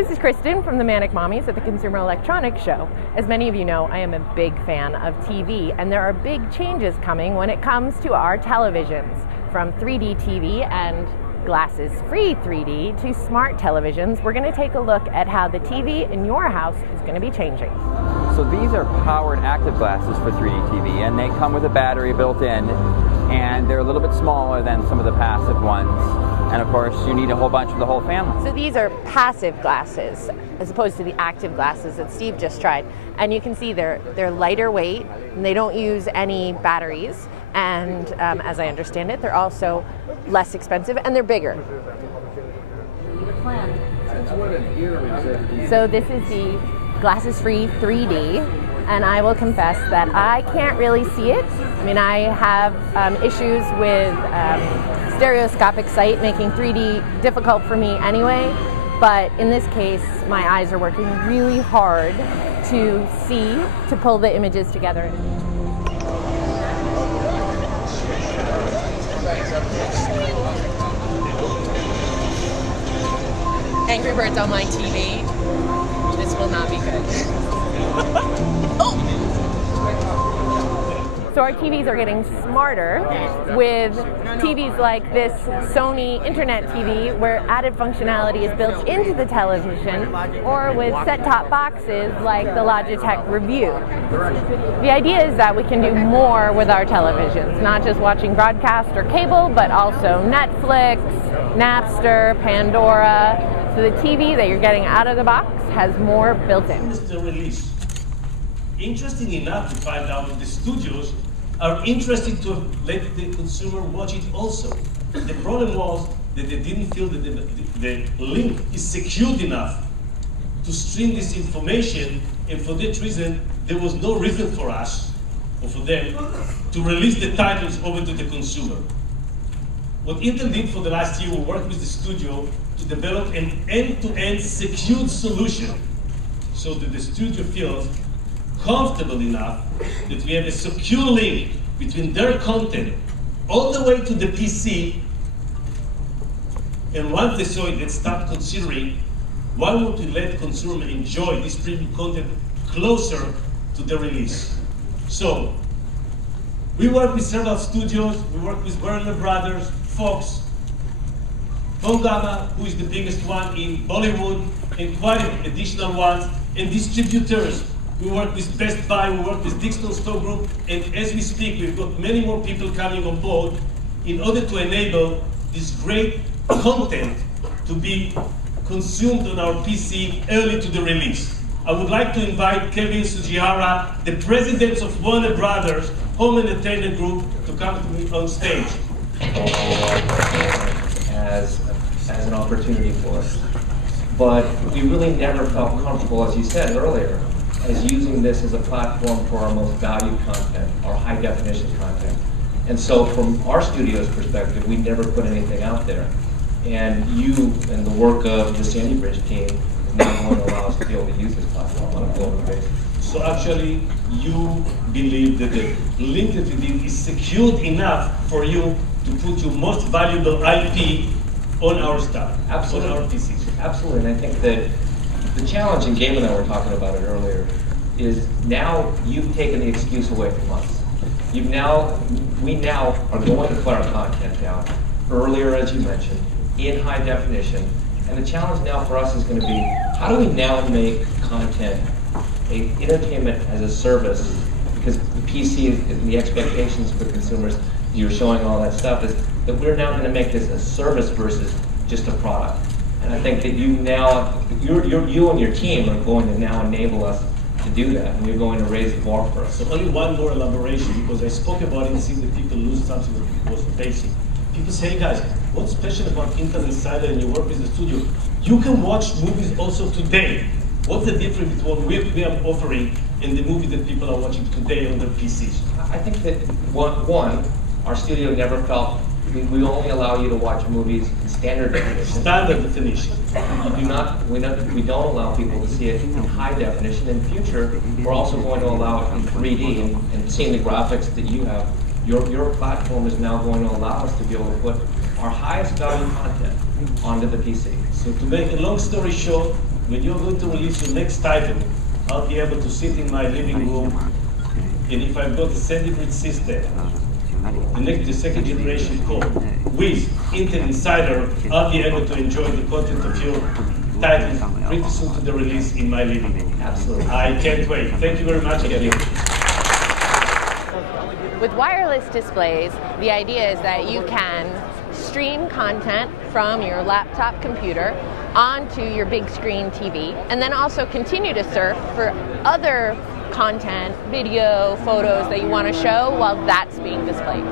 This is Kristin from the Manic Mommies at the Consumer Electronics Show. As many of you know, I am a big fan of TV, and there are big changes coming when it comes to our televisions. From 3D TV and glasses-free 3D to smart televisions, we're going to take a look at how the TV in your house is going to be changing. So these are powered active glasses for 3D TV, and they come with a battery built in, and they're a little bit smaller than some of the passive ones. And of course, you need a whole bunch for the whole family. So these are passive glasses, as opposed to the active glasses that Steve just tried. And you can see they're lighter weight, and they don't use any batteries. And as I understand it, they're also less expensive, and they're bigger. So this is the glasses-free 3D. And I will confess that I can't really see it. I mean, I have issues with stereoscopic sight, making 3D difficult for me anyway. But in this case, my eyes are working really hard to see, to pull the images together. Angry Birds on my TV. This will not be good. So our TVs are getting smarter with TVs like this Sony Internet TV, where added functionality is built into the television, or with set-top boxes like the Logitech Review. The idea is that we can do more with our televisions, not just watching broadcast or cable, but also Netflix, Napster, Pandora. So the TV that you're getting out of the box has more built in. Interesting enough to find out that the studios are interested to let the consumer watch it also. The problem was that they didn't feel that the link is secured enough to stream this information, and for that reason, there was no reason for us, or for them, to release the titles over to the consumer. What Intel did for the last year, we worked with the studio to develop an end-to-end secured solution so that the studio feels comfortable enough that we have a secure link between their content all the way to the PC, and once they saw it, they start considering why would we let consumer enjoy this premium content closer to the release. So we work with several studios. We work with Warner Brothers, Fox, Tongama, who is the biggest one in Bollywood, and quite additional ones, and distributors. We work with Best Buy, we work with Dixon Store Group, and as we speak, we've got many more people coming on board in order to enable this great content to be consumed on our PC early to the release. I would like to invite Kevin Sujihara, the president of Warner Brothers Home Entertainment Group, to come to me on stage. As an opportunity for us. But we really never felt comfortable, as you said earlier, as using this as a platform for our most valued content, our high definition content. And so from our studio's perspective, we never put anything out there. And you and the work of the Sandy Bridge team is now going to allow us to be able to use this platform on a global basis. So actually, you believe that the link that you did is secured enough for you to put your most valuable IP on our stuff, Absolutely. On our PCs. Absolutely, and I think that the challenge, and Gabe and I were talking about it earlier, is now you've taken the excuse away from us. We now are going to put our content down earlier, as you mentioned, in high definition. And the challenge now for us is going to be, how do we now make content a entertainment as a service? Because the PC and the expectations for consumers, you're showing all that stuff, is that we're now going to make this a service versus just a product. And I think that you and your team are going to now enable us to do that, and you're going to raise the bar for us. So only one more elaboration, because I spoke about it and see that people lose something that was basic. People say, hey guys, what's special about Intel Insider and you work with the studio? You can watch movies also today. What's the difference between what we are offering and the movies that people are watching today on their PCs? I think that one, our studio never felt we only allow you to watch movies in standard definition. Standard definition. We don't allow people to see it in high definition. In future, we're also going to allow it in 3D, and seeing the graphics that you have, your platform is now going to allow us to be able to put our highest value content onto the PC. So to make a long story short, when you're going to release your next title, I'll be able to sit in my living room, and if I've got a Centigrade system, the second generation core, with Intel Insider, I'll be able to enjoy the content of your titles pretty soon to the release in my living room. Absolutely. I can't wait. Thank you very much again. With wireless displays, the idea is that you can stream content from your laptop computer onto your big screen TV, and then also continue to surf for other content, video, photos that you want to show while that's being displayed.